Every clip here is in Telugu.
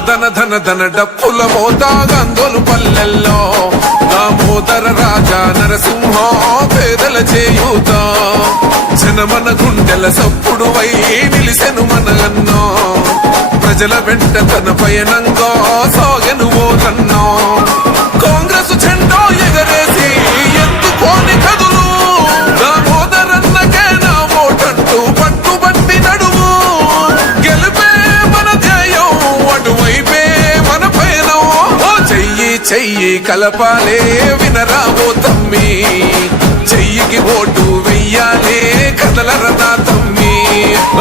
ధన ధన ధన డప్పుల మోతాగందోలు పల్లెల్లో దామోదర రాజా నరసింహ పేదల చేయూత జనమన గుండెల సప్పుడు వై నిలిసెను మన అన్నో ప్రజల వెంట తన పయనంగా సాగెను ఓరన్నో కాంగ్రెస్ జెండా ఎగరేసి ఎత్తుకోని కదులు దామోదరన్నకే నా ఓటంటూ పట్టుబట్టి నడువు గెలిపే మన ధ్యేయం అటువైపే మన పయనం చెయ్యి చెయ్యి కలపాలే వినరావో తమ్మి చెయ్యికి ఓటు వెయ్యాలే కదలరనా తమ్మి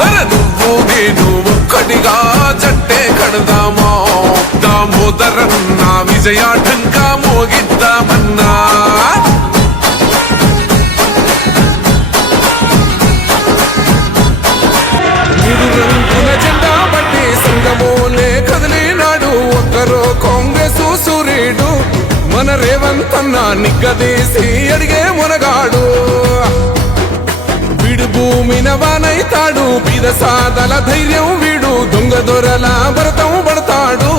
అర నువ్వు నేను ఒక్కటిగా జట్టే కడదామా దామోదరన్న విజయాఢంకా మోగిద్దామన్నా జెండా బట్టి సంగమోలే కదిలినాడు ఒక్కరో కాంగ్రెస్ సూర్యుడు మన రేవంత్ అన్న నిగ్గదీసి అడిగే మునగాడు వీడు భూమిన వానైతాడు బీద సాదల ధైర్యం వీడు దొంగ దొరల భరతం పడతాడు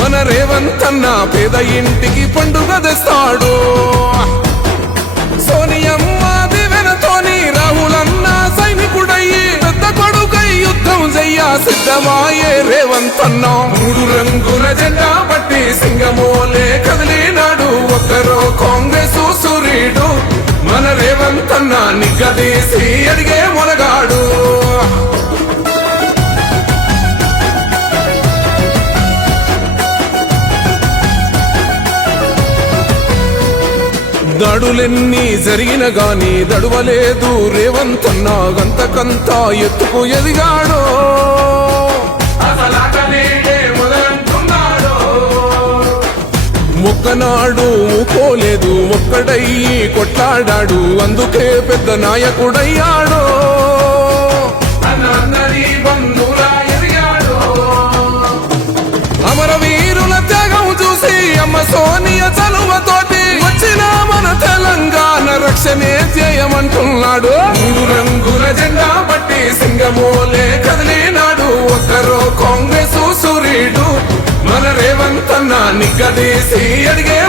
మన రేవంత్ అన్న పేద ఇంటికి పండుగ తెస్తాడు సోనియమ్మ దివెనతోని రాహులన్న సైనికుడయ్యి పెద్ద కొడుకై యుద్ధం చెయ్య సిద్ధమాయే రేవంత్ అన్న మూడు రంగుల జెండా బట్టి సింగమోలే కదిలినాడు ఒక్కరో కాంగ్రెస్ సూర్యుడు మన రేవంత్ అన్న నిగ్గదీసి అడిగే మొనగాడు దాడులెన్ని జరిగిన గాని దడువలేదు రేవంత్ అన్న గంతకంతా ఎత్తుకు ఎదిగాడో మొక్కనాడు ఊకోలేదు ఒక్కడయ్యి కొట్లాడాడు అందుకే పెద్ద నాయకుడయ్యాడో అమరవీరుల త్యాగం చూసి అమ్మ సోనియ చలువతోటి వచ్చిన మన తెలంగాణ రక్షణే చేయమంటున్నాడు మూడు రంగుల జెండా బట్టి సింగమోలే కదిలినాడు ఒక్కరో కాంగ్రెస్ సూర్యుడు మన రేవంత్ అన్న నిగ్గదీసి అడిగే